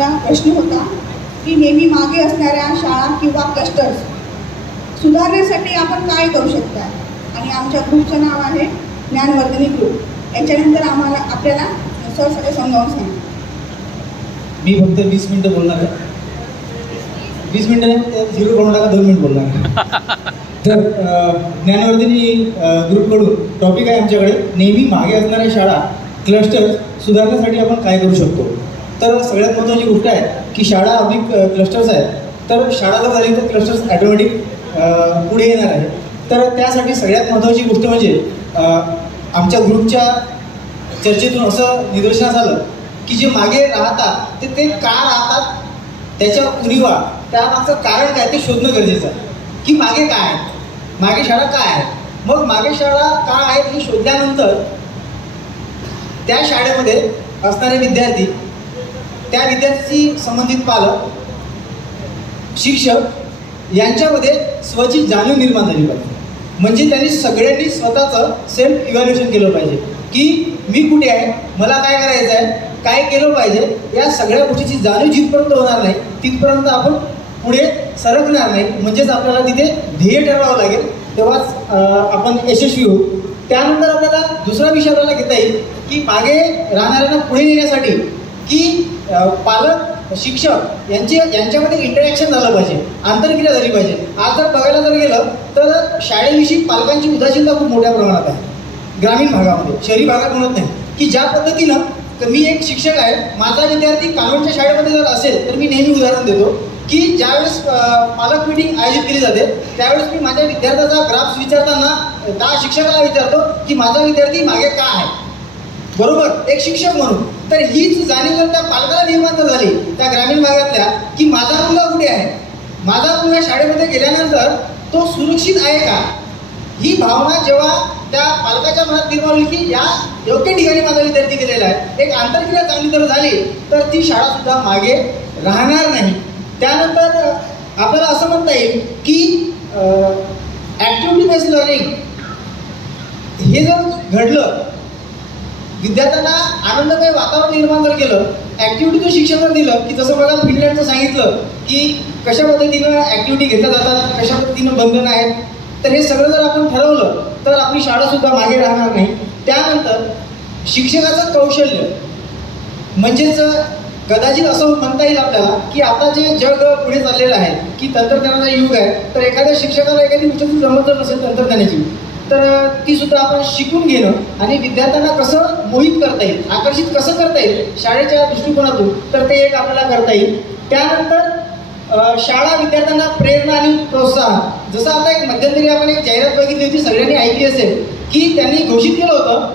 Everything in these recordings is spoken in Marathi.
आपल्याला प्रश्न होता की नेहमी मागे असणाऱ्या शाळा किंवा क्लस्टर्स सुधारण्यासाठी आपण काय करू शकता? आणि आमच्या ग्रुपचं नाव आहे ज्ञानवर्धनी ग्रुप याच्यानंतर आम्हाला आपल्याला सर सगळे समजावून सांग. मी फक्त वीस मिनटं बोलणार आहे. वीस मिनटं झिरो करून टाका दोन मिनिट बोलणार आहे. तर ज्ञानवर्धनी ग्रुपकडून टॉपिक आहे आमच्याकडे. नेहमी मागे असणाऱ्या शाळा क्लस्टर्स सुधारण्यासाठी आपण काय करू शकतो? तर सगळ्यात महत्त्वाची गोष्ट आहे की शाळा अधिक क्लस्टर्स आहेत. तर शाळा जर झाली तर क्लस्टर्स ॲटोमॅटिक पुढे येणार आहे तर त्यासाठी सगळ्यात महत्त्वाची गोष्ट म्हणजे आमच्या ग्रुपच्या चर्चेतून असं निदर्शनास आलं की जे मागे राहतात ते ते का राहतात त्याच्या उणीवा त्यामागचं कारण काय ते शोधणं गरजेचं आहे. की मागे काय आहे? मागे शाळा काय आहे? मग मागे शाळा का आहेत हे शोधल्यानंतर त्या शाळेमध्ये असणारे विद्यार्थी त्या विद्यार्थ्याशी संबंधित पालक शिक्षक यांच्यामध्ये स्वची जाणीव निर्माण झाली पाहिजे. म्हणजे त्यांनी सगळ्यांनी स्वतःचं सेल्फ इव्हॅल्युएशन केलं पाहिजे. की मी कुठे आहे? मला काय करायचं आहे? काय केलं पाहिजे? या सगळ्या गोष्टीची जाणीव जिथपर्यंत होणार नाही तिथपर्यंत आपण पुढे सरकणार नाही. म्हणजेच आपल्याला तिथे ध्येय ठरवावं लागेल. तेव्हाच आपण यशस्वी होऊ. त्यानंतर आपल्याला दुसरा विषय आपल्याला घेता येईल की मागे राहणाऱ्यांना पुढे नेण्यासाठी की पालक शिक्षक यांचे यांच्यामध्ये इंटरॅक्शन झालं पाहिजे. आंतरक्रिया झाली पाहिजे. आज जर बघायला जर गेलं तर शाळेविषयी पालकांची उदासीनता खूप मोठ्या प्रमाणात आहे. ग्रामीण भागामध्ये शहरी भागात म्हणत नाही. की ज्या पद्धतीनं तर मी एक शिक्षक आहे माझा विद्यार्थी कानूनच्या शाळेमध्ये जर असेल तर मी नेहमी उदाहरण देतो की ज्यावेळेस पालक मिटिंग आयोजित केली जाते त्यावेळेस मी माझ्या विद्यार्थ्याचा ग्राफ विचारताना त्या शिक्षकाला विचारतो की माझा विद्यार्थी मागे का आहे? बरोबर एक शिक्षक म्हणून. तर हीच जाणीव जर त्या पालकाला निर्माण झाली त्या ग्रामीण भागातल्या की माझा मुलगा कुठे आहे? माझा मुलगा शाळेमध्ये गेल्यानंतर तो सुरक्षित आहे का? ही भावना जेव्हा त्या पालकाच्या मनात निर्माण होईल की या योग्य ठिकाणी माझा विद्यार्थी गेलेला आहे. एक आंतरक्रिया चांगली जर झाली तर ती शाळा सुद्धा मागे राहणार नाही. त्यानंतर आपल्याला असं म्हणता येईल की ॲक्टिव्हिटी बेस्ड लर्निंग हे जर घडलं विद्यार्थ्यांना आनंदमय वातावरण निर्माण जर केलं ॲक्टिव्हिटीचं शिक्षण जर दिलं की जसं बघा फिनलँडचं सांगितलं की कशा पद्धतीनं ॲक्टिव्हिटी घेतल्या जातात कशा पद्धतीनं बंधनं आहेत तर हे सगळं जर आपण ठरवलं तर आपली शाळासुद्धा मागे राहणार नाही. त्यानंतर शिक्षकाचं कौशल्य म्हणजेच कदाचित असं म्हणता येईल आपल्याला की आता जे जग पुढे चाललेलं आहे की तंत्रज्ञानाचा युग आहे तर एखाद्या शिक्षकाला एखादी गोष्ट जमत जर नसेल तंत्रज्ञानाची. तर ती सुद्धा आपण शिकून घेणं आणि विद्यार्थ्यांना कसं मोहित करता येईल आकर्षित कसं करता येईल शाळेच्या दृष्टिकोनातून तर ते एक आपल्याला करता येईल. त्यानंतर शाळा विद्यार्थ्यांना प्रेरणा आणि प्रोत्साहन. जसं आता एक मध्यंतरी आपण एक जाहिरात बघितली होती सगळ्यांनी ऐकली असेल की त्यांनी घोषित केलं होतं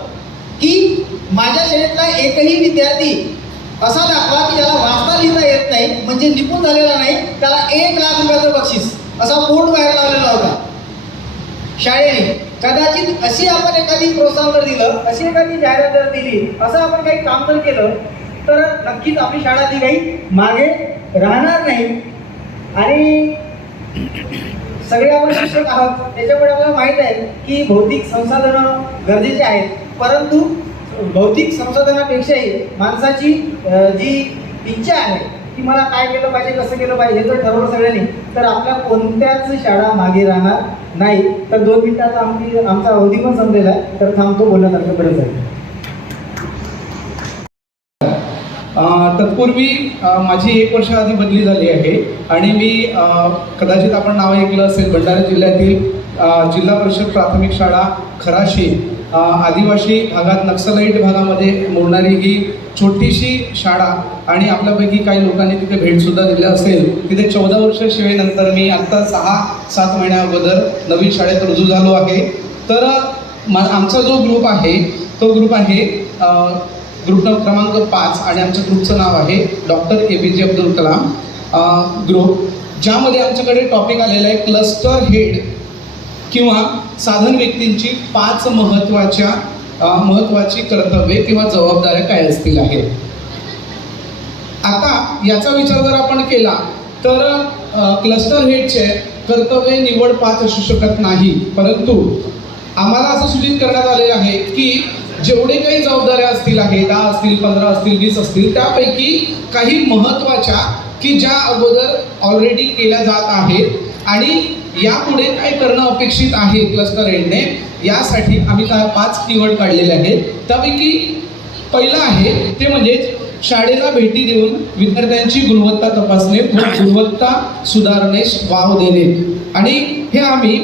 की माझ्या शाळेतला एकही विद्यार्थी असा दाखवा की ज्याला वाचता लिहिता येत नाही म्हणजे निपुण झालेला नाही त्याला एक लाख रुपयाचं बक्षीस असा बोर्ड बाहेर लावलेला होता. शाळेने कदाचित अशी आपण एखादी प्रोत्साहन जर दिलं अशी एखादी जाहिरात जर दिली असं आपण काही काम जर केलं तर नक्कीच आपली शाळा ती काही मागे राहणार नाही. आणि सगळे आपण शिक्षक आहोत त्याच्यामुळे आपल्याला माहीत आहे की भौतिक संसाधनं गरजेचे आहेत. परंतु भौतिक संसाधनापेक्षाही माणसाची जी इच्छा आहे की मला काय केलं पाहिजे कसं केलं पाहिजे हे जर ठरवलं सगळ्यांनी. तर आपल्या कोणत्याच शाळा मागे राहणार नाही. तर दोन मिनिटाचा आमची आमचा अवधी पण संपलेला आहे. तर थांबतो बोलण्यासारखं बरंच जाईल तत्पूर्वी माझी एक वर्ष आधी बदली झाली आहे. आणि मी कदाचित आपण नाव ऐकलं असेल भंडारा जिल्ह्यातील जिल्हा परिषद प्राथमिक शाळा खराशी आदिवासी भागात नक्सलाईट भागामध्ये मोडणारी ही छोटीशी शाळा आणि आपल्यापैकी काही लोकांनी तिथे भेटसुद्धा दिली असेल तिथे चौदा वर्ष सेवेनंतर मी आत्ता सहा सात महिन्या अगोदर नवीन शाळेत रुजू झालो आहे. तर मा आमचा जो ग्रुप आहे तो ग्रुप आहे ग्रुप नंबर क्रमांक पाच आणि आमच्या ग्रुपचं नाव आहे डॉक्टर ए पी जे अब्दुल कलाम. ग्रुप ज्यामध्ये आमच्याकडे टॉपिक आलेला आहे क्लस्टर हेड किंवा साधन व्यक्तींची पाच महत्त्वाच्या अ, महत्त्वाची कर्तव्ये किंवा जबाबदाऱ्या काय असतील आहेत आता याचा विचार जर आपण केला तर क्लस्टर हेडचे कर्तव्य निवड पाच असू शकत नाही. परंतु आम्हाला असं सूचित करण्यात आलेलं आहे की जेवढे काही जबाबदाऱ्या असतील आहे दहा असतील पंधरा असतील वीस असतील त्यापैकी काही महत्त्वाच्या की ज्या अगोदर ऑलरेडी केल्या जात आहेत आणि यापुढे काय करणं अपेक्षित आहे क्लस्टर एडने? यासाठी आम्ही काय पाच कीवर्ड काढलेले आहेत. त्यापैकी पहिलं आहे ते म्हणजेच शाळेला भेटी देऊन विद्यार्थ्यांची गुणवत्ता तपासणे गुणवत्ता सुधारणेस वाव देणे. आणि हे आम्ही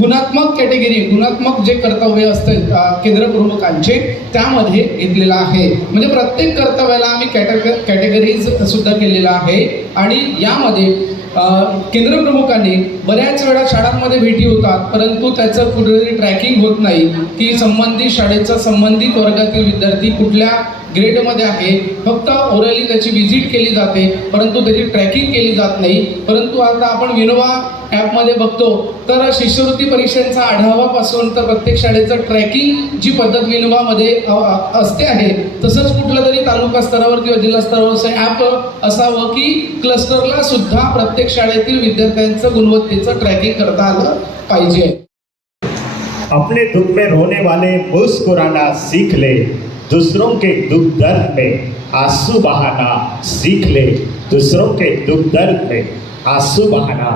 गुणात्मक कॅटेगरी गुणात्मक जे कर्तव्य असतं अ, केंद्र प्रमुखांचे त्यामध्ये घेतलेलं आहे. म्हणजे प्रत्येक कर्तव्याला आम्ही कॅटेग कॅटेगरीज सुद्धा केलेलं आहे. आणि यामध्ये केंद्रप्रमुखांनी केंद्र प्रमुखांनी बऱ्याच वेळा शाळांमध्ये भेटी होतात परंतु त्याचं कुठेतरी ट्रॅकिंग होत नाही. की संबंधित शाळेचा संबंधित वर्गातील विद्यार्थी कुठल्या ग्रेडमध्ये आहे फक्त ओरली त्याची व्हिजिट केली जाते परंतु त्याची ट्रॅकिंग केली जात नाही. परंतु आता आपण विनोवा ॲपमध्ये बघतो तर शिष्यवृत्ती परीक्षांचा आढावापासून तर प्रत्येक शाळेचं ट्रॅकिंग जी पद्धत विनोबामध्ये असते आहे तसंच कुठलं तरी तालुका स्तरावर किंवा जिल्हा स्तरावर असं ॲप असावं की क्लस्टरला सुद्धा प्रत्येक शाळेतील विद्यार्थ्यांचं गुणवत्तेचं ट्रॅकिंग करता आलं पाहिजे. अपने दुख में रोने वाले मुस्कुराना सीख ले दूसरों के दुख दर्द में आंसू बहाना सीख ले दूसरों के दुख दर्द में आंसू बहाना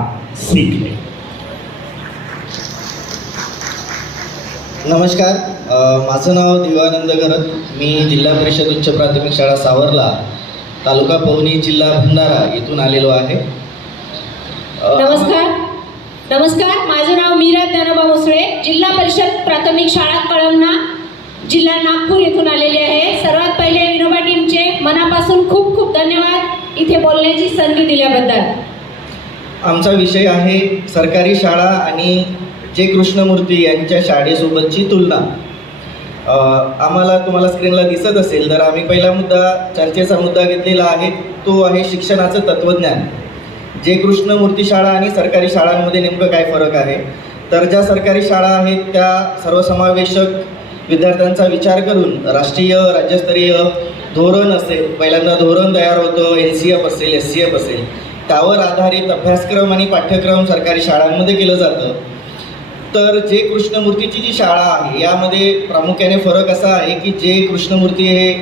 नमस्कार. माझं नाव दिवानंद गरत मी जिल्हा परिषद उच्च प्राथमिक शाळा सावरला तालुका पवनी जिल्हा भंडारा येथून आलेलो आहे. नमस्कार. नमस्कार. माझं नाव मीरा ज्ञानोबा मुसळे जिल्हा परिषद प्राथमिक शाळा कळमना जिल्हा नागपूर येथून आलेले आहे. सर्वात पहिले विनोबा टीमचे मनापासून खूप खूप धन्यवाद इथे बोलण्याची संधी दिल्याबद्दल. आमचा विषय आहे सरकारी शाळा आणि जे कृष्णमूर्ती यांच्या शाळेसोबतची तुलना. आम्हाला तुम्हाला स्क्रीनला दिसत असेल तर आम्ही पहिला मुद्दा चर्चेचा मुद्दा घेतलेला आहे तो आहे शिक्षणाचं तत्त्वज्ञान. जे कृष्णमूर्ती शाळा आणि सरकारी शाळांमध्ये नेमकं काय फरक आहे? तर ज्या सरकारी शाळा आहेत त्या सर्वसमावेशक विद्यार्थ्यांचा विचार करून राष्ट्रीय राज्यस्तरीय धोरण असेल पहिल्यांदा धोरण तयार होतं एन सी एफ असेल एस सी एफ असेल त्यावर आधारित अभ्यासक्रम आणि पाठ्यक्रम सरकारी शाळांमध्ये केलं जातं. तर जे कृष्णमूर्तीची जी शाळा आहे यामध्ये प्रामुख्याने फरक असा आहे की जे कृष्णमूर्ती हे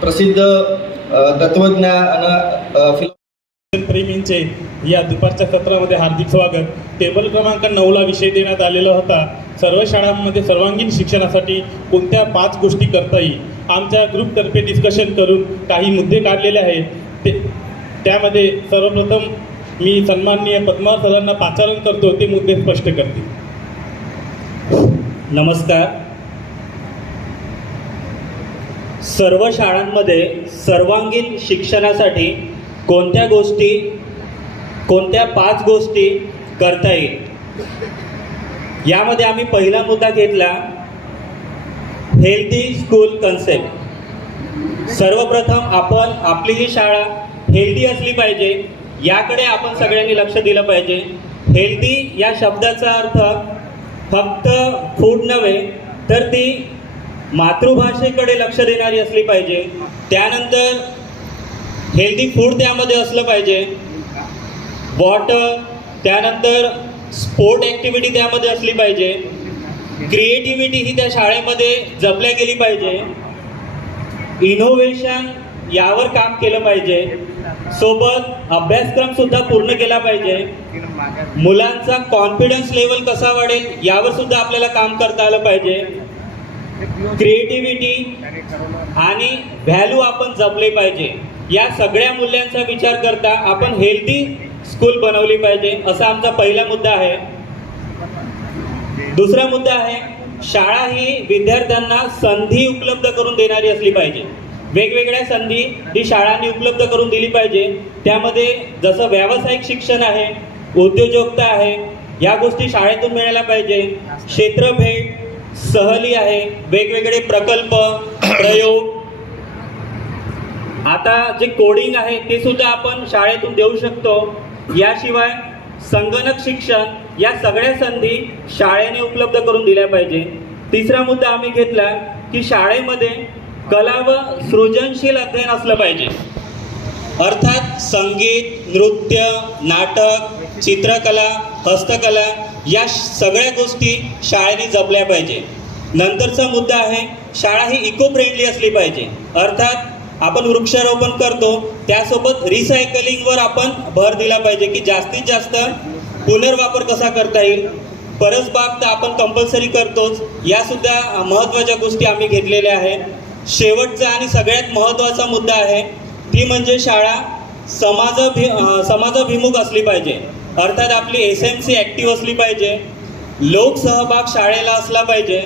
प्रसिद्ध अ, तत्त्वज्ञान प्रेमींचे या दुपारच्या सत्रामध्ये हार्दिक स्वागत. टेबल क्रमांक नऊला विषय देण्यात आलेला होता. सर्व शाळांमध्ये सर्वांगीण शिक्षणासाठी कोणत्या पाच गोष्टी करता येईल? आमच्या ग्रुपतर्फे डिस्कशन करून काही मुद्दे काढलेले आहेत. ते त्यामध्ये सर्वप्रथम मी सन्माननीय पद्मावर सरांना पाचारण करतो ते मुद्दे स्पष्ट करते नमस्कार. सर्व शाळांमध्ये सर्वांगीण शिक्षणासाठी कोणत्या गोष्टी कोणत्या पाच गोष्टी करता येईल? यामध्ये आम्ही पहिला मुद्दा घेतला हेल्दी स्कूल कन्सेप्ट सर्वप्रथम आपण आपली ही शाळा हेल्दी असली पाहिजे याकडे आपण सगळ्यांनी लक्ष दिलं पाहिजे. हेल्दी या शब्दाचा अर्थ फक्त फूड नव्हे तर ती मातृभाषेकडे लक्ष देणारी असली पाहिजे. त्यानंतर हेल्दी फूड त्यामध्ये असलं पाहिजे. वॉटर त्यानंतर स्पोर्ट ॲक्टिव्हिटी त्यामध्ये असली पाहिजे. क्रिएटिव्हिटी ही त्या शाळेमध्ये जपल्या गेली पाहिजे. इनोव्हेशन यावर काम केलं पाहिजे. सोबत अभ्यासक्रम सुद्धा पूर्ण केला पाहिजे. मुलांचा कॉन्फिडन्स लेवल कसा वाढेल यावर सुद्धा आपल्याला काम करता आलं पाहिजे. क्रिएटिव्हिटी आणि व्हॅल्यू आपण जपले पाहिजे. या सगळ्या मूल्यांचा विचार करता आपण हेल्दी स्कूल बनवली पाहिजे असा आमचा पहिला मुद्दा आहे. दुसरा मुद्दा आहे शाळा ही विद्यार्थ्यांना संधी उपलब्ध करून देणारी असली पाहिजे. वेगवेगळ्या संधी ही शाळांनी उपलब्ध करून दिली पाहिजे. त्यामध्ये जसं व्यावसायिक शिक्षण आहे उद्योजकता आहे या गोष्टी शाळेतून मिळायला पाहिजे. क्षेत्रभेट सहली आहे वेगवेगळे प्रकल्प प्रयोग. आता जे कोडिंग आहे ते सुद्धा आपण शाळेतून देऊ शकतो. याशिवाय संगणक शिक्षण या सगळ्या संधी शाळेने उपलब्ध करून दिल्या पाहिजे. तिसरा मुद्दा आम्ही घेतला की शाळेमध्ये कला व सृजनशील अध्ययन असलं पाहिजे. अर्थात संगीत नृत्य नाटक चित्रकला हस्तकला या सगळ्या गोष्टी शाळेने जपल्या पाहिजे. नंतरचा मुद्दा आहे शाळा ही इको फ्रेंडली असली पाहिजे. अर्थात आपण वृक्षारोपण करतो त्यासोबत रिसायकलिंगवर आपण भर दिला पाहिजे की जास्तीत जास्त पुनर्वापर कसा करता येईल? परसबाग तर आपण कंपल्सरी करतोच. यासुद्धा महत्त्वाच्या गोष्टी आम्ही घेतलेल्या आहेत. शेवटचा आणि सगळ्यात महत्त्वाचा मुद्दा आहे ती म्हणजे शाळा समाजाभि समाजाभिमुख असली पाहिजे. अर्थात आपली एस एम सी ॲक्टिव्ह असली पाहिजे. लोकसहभाग शाळेला असला पाहिजे.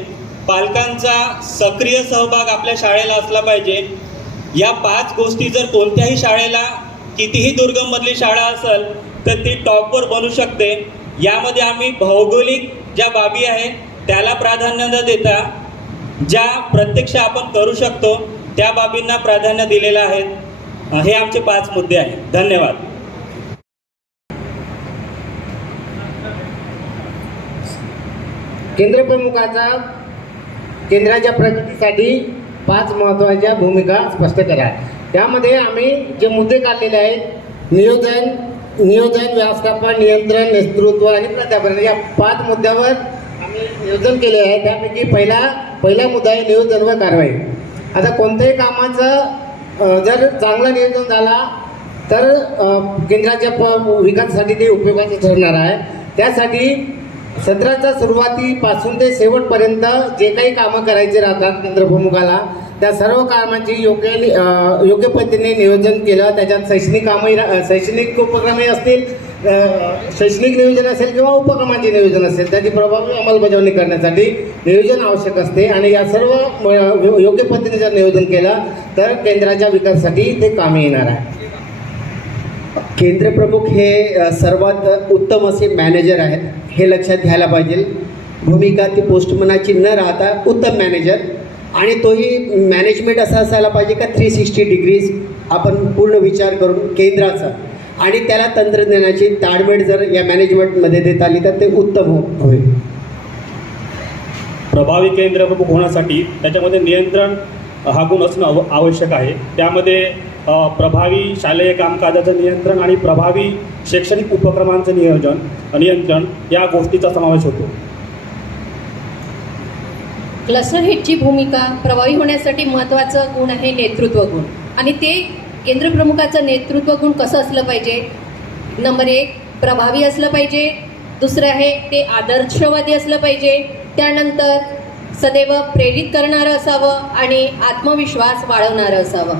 पालकांचा सक्रिय सहभाग आपल्या शाळेला असला पाहिजे. या पाच गोष्टी जर कोणत्याही शाळेला कितीही दुर्गममधली शाळा असेल तर ती टॉपवर बनू शकते. यामध्ये आम्ही भौगोलिक ज्या बाबी आहेत त्याला प्राधान्य न देता. ज्या प्रत्यक्ष आपण करू शकतो त्या बाबींना प्राधान्य दिलेलं आहे. हे आमचे पाच मुद्दे आहेत. धन्यवाद. केंद्रप्रमुखाचा केंद्राच्या प्रगतीसाठी पाच महत्त्वाच्या भूमिका स्पष्ट करा. त्यामध्ये आम्ही जे मुद्दे काढलेले आहेत नियोजन नियोजन व्यवस्थापन नियंत्रण नेतृत्व आणि प्रत्यापर्यंत या पाच मुद्द्यावर नियोजन केले आहे. त्यापैकी पहिला पहिला मुद्दा आहे नियोजन व कारवाई. आता कोणत्याही कामाचं जर चांगलं नियोजन झाला तर केंद्राच्या प विकासासाठी ते उपयोगाचं ठरणार आहे. त्यासाठी सत्राच्या सुरुवातीपासून ते शेवटपर्यंत जे काही कामं करायचे राहतात केंद्रप्रमुखाला त्या सर्व कामांची योग्य योग्य पद्धतीने नियोजन केलं. त्याच्यात शैक्षणिक कामही रा- शैक्षणिक उपक्रमही असतील शैक्षणिक नियोजन असेल किंवा उपक्रमाचे नियोजन असेल त्याची प्रभावी अंमलबजावणी करण्यासाठी नियोजन आवश्यक असते आणि या सर्व योग्य पद्धतीने जर नियोजन केलं तर केंद्राच्या विकासासाठी ते कामी येणार आहे केंद्रप्रमुख हे सर्वात उत्तम असे मॅनेजर आहेत हे लक्षात घ्यायला पाहिजे. भूमिका ती पोस्टमनाची न राहता उत्तम मॅनेजर. आणि तोही मॅनेजमेंट असा असायला पाहिजे का थ्री सिक्स्टी डिग्रीज आपण पूर्ण विचार करून केंद्राचा. आणि त्याला तंत्रज्ञानाची ताळमेळ जर या मॅनेजमेंटमध्ये देता आली तर ते उत्तम हो होईल. प्रभावी केंद्र प्रमुख होण्यासाठी त्याच्यामध्ये नियंत्रण हा गुण असणं आव आवश्यक आहे. त्यामध्ये प्रभावी शालेय कामकाजाचं नियंत्रण आणि प्रभावी शैक्षणिक उपक्रमांचं नियोजन नियंत्रण या गोष्टीचा समावेश होतो. क्लस्टर हेडची भूमिका प्रभावी होण्यासाठी महत्त्वाचं गुण आहे नेतृत्व गुण. आणि ते केंद्रप्रमुखाचं नेतृत्व गुण कसं असलं पाहिजे? नंबर एक प्रभावी असलं पाहिजे. दुसरं आहे ते आदर्शवादी असलं पाहिजे. त्यानंतर सदैव प्रेरित करणारं असावं आणि आत्मविश्वास वाढवणारं असावं.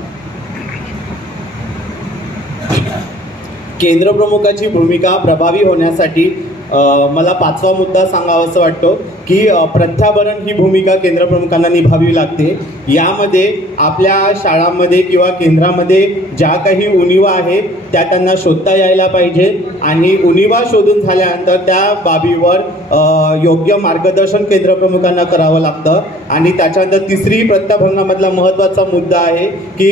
केंद्रप्रमुखाची भूमिका प्रभावी होण्यासाठी मला पाचवा मुद्दा सांगावासा वाटतो. की अ, ही भूमिका केंद्रप्रमुखांना निभावी लागते. यामध्ये आपल्या शाळांमध्ये किंवा केंद्रामध्ये ज्या काही उणिवा आहेत त्या त्यांना शोधता यायला पाहिजे आणि उणिवा शोधून झाल्यानंतर त्या बाबीवर योग्य मार्गदर्शन केंद्रप्रमुखांना करावं लागतं. आणि त्याच्यानंतर तिसरी प्रत्याभरणामधला महत्त्वाचा मुद्दा आहे की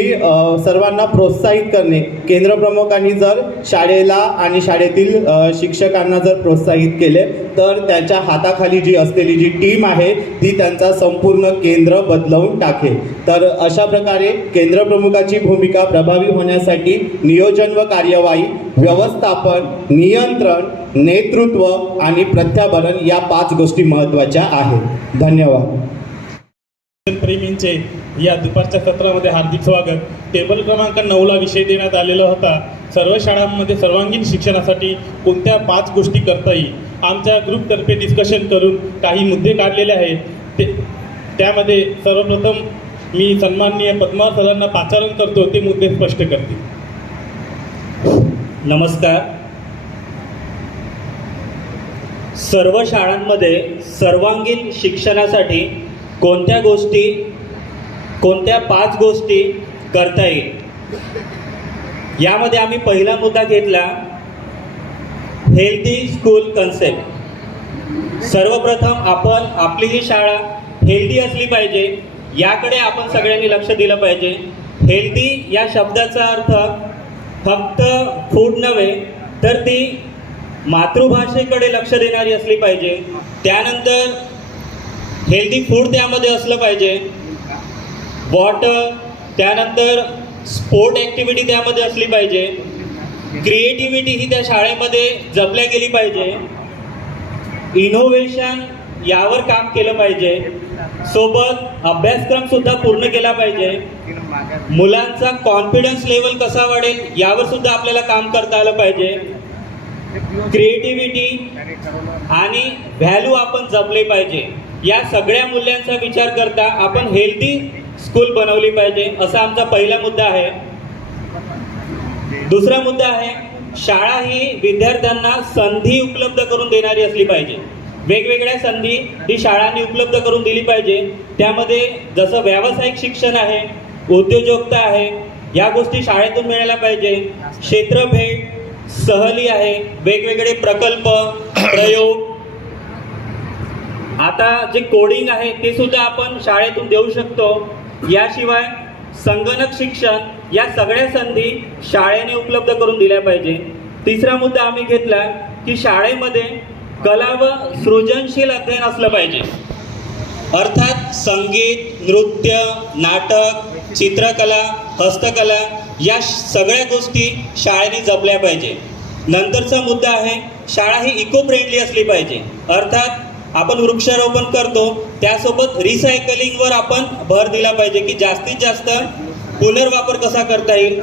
सर्वांना प्रोत्साहित करणे. केंद्रप्रमुखांनी जर शाळेला आणि शाळेतील शिक्षकांना जर प्रोत्साहित केले तर त्याच्या हाताखाली जी असते असलेली जी टीम आहे ती त्यांचा संपूर्ण केंद्र बदलवून टाकेल. तर अशा प्रकारे केंद्रप्रमुखाची भूमिका प्रभावी होण्यासाठी नियोजन व कार्यवाही व्यवस्थापन नियंत्रण नेतृत्व आणि प्रत्याभरण या पाच गोष्टी महत्त्वाच्या आहेत. धन्यवाद. प्रेमींचे या दुपारच्या सत्रामध्ये हार्दिक स्वागत. टेबल क्रमांक नऊला विषय देण्यात आलेला होता. सर्व शाळांमध्ये सर्वांगीण शिक्षणासाठी कोणत्या पाच गोष्टी करता येईल? आमच्या ग्रुपतर्फे डिस्कशन करून काही मुद्दे काढलेले आहेत. ते त्यामध्ये सर्वप्रथम मी सन्माननीय पद्मा सरांना पाचारण करतो ते मुद्दे स्पष्ट करते नमस्कार. सर्व शाळांमध्ये सर्वांगीण शिक्षणासाठी कोणत्या गोष्टी कोणत्या पाच गोष्टी करता येईल? यामध्ये आम्ही पहिला मुद्दा घेतला हेल्दी स्कूल कन्सेप्ट सर्वप्रथम आपण आपली ही शाळा हेल्दी असली पाहिजे याकडे आपण सगळ्यांनी लक्ष दिलं पाहिजे. हेल्दी या शब्दाचा अर्थ फक्त फूड नव्हे तर ती मातृभाषेकडे लक्ष देणारी असली पाहिजे. त्यानंतर हेल्दी फूड त्यामध्ये असलं पाहिजे. वॉटर त्यानंतर स्पोर्ट ॲक्टिव्हिटी त्यामध्ये असली पाहिजे. क्रिएटिव्हिटी ही त्या शाळेमध्ये जपल्या गेली पाहिजे. इनोव्हेशन यावर काम केलं पाहिजे. सोबत अभ्यासक्रम सुद्धा पूर्ण केला पाहिजे. मुलांचा कॉन्फिडन्स लेवल कसा वाढेल यावर सुद्धा आपल्याला काम करता आलं पाहिजे. क्रिएटिव्हिटी आणि व्हॅल्यू आपण जपले पाहिजे. या सगळ्या मूल्यांचा विचार करता आपण हेल्दी स्कूल बनवली पाहिजे असा आमचा पहिला मुद्दा आहे. दुसरा मुद्दा आहे शाळा ही विद्यार्थ्यांना संधी उपलब्ध करून देणारी असली पाहिजे. वेगवेगळ्या संधी ही शाळांनी उपलब्ध करून दिली पाहिजे. त्यामध्ये जसं व्यावसायिक शिक्षण आहे उद्योजकता आहे या गोष्टी शाळेतून मिळायला पाहिजे. क्षेत्रभेट सहली आहे वेगवेगळे प्रकल्प प्रयोग. आता जे कोडिंग आहे ते सुद्धा आपण शाळेतून देऊ शकतो. याशिवाय संगणक शिक्षण या सगळ्या संधी शाळेने उपलब्ध करून दिल्या पाहिजे. तिसरा मुद्दा आम्ही घेतला की शाळेमध्ये कला व सृजनशील अध्ययन असलं पाहिजे. अर्थात संगीत नृत्य नाटक चित्रकला हस्तकला या सगळ्या गोष्टी शाळेने जपल्या पाहिजे. नंतरचा मुद्दा आहे शाळा ही इको फ्रेंडली असली पाहिजे. अर्थात आपण वृक्षारोपण करतो त्यासोबत रिसायकलिंगवर आपण भर दिला पाहिजे की जास्तीत जास्त पुनर्वापर कसा करता येईल.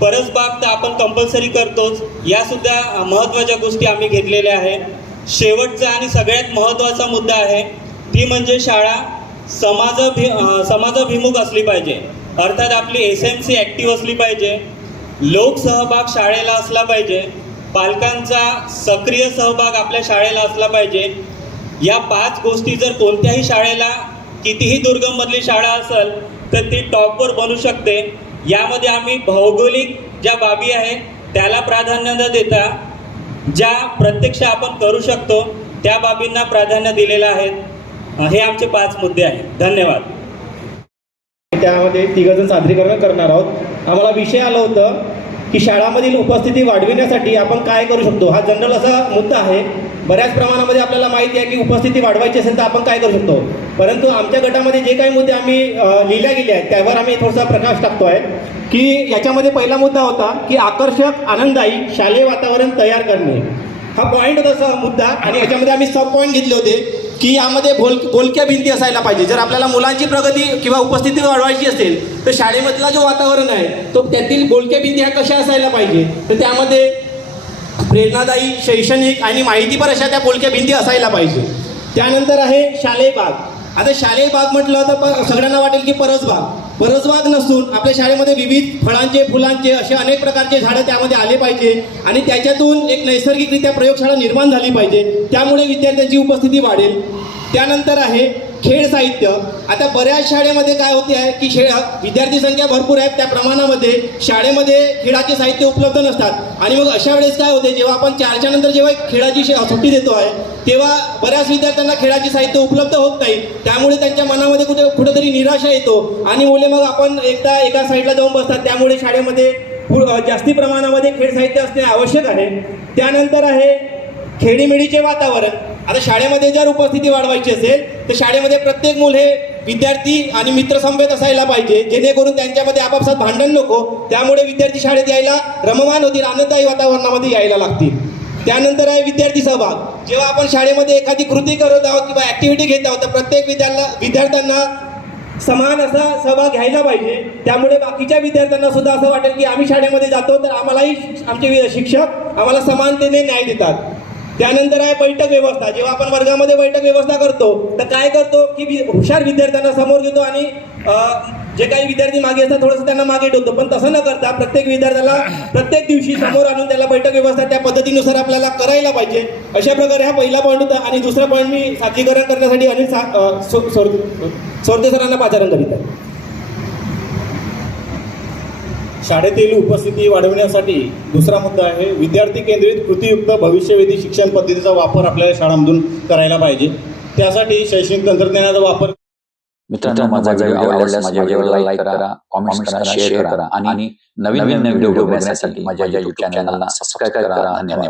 परसबाग तर आपण कंपल्सरी करतोच. यासुद्धा महत्त्वाच्या गोष्टी आम्ही घेतलेल्या आहेत. शेवटचा आणि सगळ्यात महत्त्वाचा मुद्दा आहे ती म्हणजे शाळा समाजाभि समाजाभिमुख असली पाहिजे. अर्थात आपली एस एम सी ॲक्टिव्ह असली पाहिजे. लोकसहभाग शाळेला असला पाहिजे. पालकांचा सक्रिय सहभाग आपल्या शाळेला असला पाहिजे. या पाच गोष्टी जर कोणत्याही शाळेला कितीही दुर्गममधली शाळा असेल तर ती टॉपवर बनू शकते. यामध्ये आम्ही भौगोलिक ज्या बाबी आहेत त्याला प्राधान्य न देता ज्या प्रत्यक्ष आपण करू शकतो त्या बाबींना प्राधान्य दिलेलं आहे. हे आमचे पाच मुद्दे आहेत. धन्यवाद. त्यामध्ये तिघजण सादरीकरण करणार आहोत. आम्हाला विषय आलं होतं की शाळामधील उपस्थिती वाढविण्यासाठी आपण काय करू शकतो? हा जनरल असा मुद्दा आहे. बऱ्याच प्रमाणामध्ये आपल्याला माहिती आहे की उपस्थिती वाढवायची असेल तर आपण काय करू शकतो? परंतु आमच्या गटामध्ये जे काही मुद्दे आम्ही लिहिल्या गेले आहेत त्यावर आम्ही थोडासा प्रकाश टाकतो आहे की याच्यामध्ये पहिला मुद्दा होता की आकर्षक आनंददायी शालेय वातावरण तयार करणे. हा पॉईंट होता मुद्दा आणि याच्यामध्ये आम्ही सब पॉईंट घेतले होते. की यामध्ये बोल बोलक्या भिंती असायला पाहिजे. जर आपल्याला मुलांची प्रगती किंवा उपस्थिती वाढवायची असेल तर शाळेमधला जो वातावरण आहे तो त्यातील बोलक्या भिंती ह्या कशा असायला पाहिजे? तर त्यामध्ये प्रेरणादायी शैक्षणिक आणि माहितीपर अशा त्या बोलक्या भिंती असायला पाहिजे. त्यानंतर आहे शालेय बाग आता शालेय बाग म्हटलं तर सगळ्यांना वाटेल की परसबाग. परसबाग नसून आपल्या शाळेमध्ये विविध फळांचे फुलांचे असे अनेक प्रकारचे झाडं त्यामध्ये आले पाहिजे. आणि त्याच्यातून एक नैसर्गिकरित्या प्रयोगशाळा निर्माण झाली पाहिजे. त्यामुळे विद्यार्थ्यांची उपस्थिती वाढेल. त्यानंतर आहे खेळ साहित्य. आता बऱ्याच शाळेमध्ये काय होते आहे की खेळ विद्यार्थी संख्या भरपूर आहे त्या प्रमाणामध्ये शाळेमध्ये खेळाचे साहित्य उपलब्ध नसतात. आणि मग अशा वेळेस काय होते जेव्हा आपण चारच्या नंतर जेव्हा खेळाची सुट्टी देतो आहे तेव्हा बऱ्याच विद्यार्थ्यांना खेळाचे साहित्य उपलब्ध होत नाही. त्यामुळे त्यांच्या मनामध्ये कुठे कुठेतरी निराशा येतो. आणि मुले मग आपण एकदा एका साईडला जाऊन बसतात. त्यामुळे शाळेमध्ये जास्ती प्रमाणामध्ये खेळ साहित्य असणे आवश्यक आहे. त्यानंतर आहे खेडीमेडीचे वातावरण. आता शाळेमध्ये जर उपस्थिती वाढवायची असेल तर शाळेमध्ये प्रत्येक मूल हे विद्यार्थी आणि मित्रसंवेद असायला पाहिजे जेणेकरून त्यांच्यामध्ये आपापसात भांडण नको. त्यामुळे विद्यार्थी शाळेत यायला रममान होतील आनंददायी वातावरणामध्ये यायला लागतील. त्यानंतर आहे विद्यार्थी सहभाग. जेव्हा आपण शाळेमध्ये एखादी कृती करत आहोत किंवा ॲक्टिव्हिटी घेत आहोत तर प्रत्येक विद्यार्थ्या विद्यार्थ्यांना समान असा सहभाग घ्यायला पाहिजे. त्यामुळे बाकीच्या विद्यार्थ्यांना सुद्धा असं वाटेल की आम्ही शाळेमध्ये जातो तर आम्हालाही आमचे वि- शिक्षक आम्हाला समानतेने न्याय देतात. त्यानंतर आहे बैठक व्यवस्था. जेव्हा आपण वर्गामध्ये बैठक व्यवस्था करतो तर काय करतो की हुशार विद्यार्थ्यांना समोर घेतो आणि जे काही विद्यार्थी मागे असतात थोडंसं त्यांना मागे ठेवतो. पण तसं न करता प्रत्येक विद्यार्थ्याला प्रत्येक दिवशी समोर आणून त्याला बैठक व्यवस्था त्या पद्धतीनुसार आपल्याला करायला पाहिजे. अशा प्रकारे हा पहिला पॉईंट होता आणि दुसरा पॉईंट मी सादरीकरण करण्यासाठी अनिल सा सोरते सरांना पाचारण करीत आहे. शाळेतील उपस्थिती वाढवण्यासाठी दुसरा मुद्दा आहे विद्यार्थी केंद्रित कृतीयुक्त भविष्यवेधी शिक्षण पद्धतीचा वापर आपल्या शाळांमधून करायला पाहिजे. त्यासाठी शैक्षणिक तंत्रज्ञानाचा वापर मित्रांनो माझा व्हिडिओ आवडल्यास माझ्या व्हिडिओला लाईक करा कॉमेंट्स करा शेअर करा आणि नवीन नवीन व्हिडिओ बघण्यासाठी माझ्या युट्यूब चॅनलला सबस्क्राईब करा. धन्यवाद.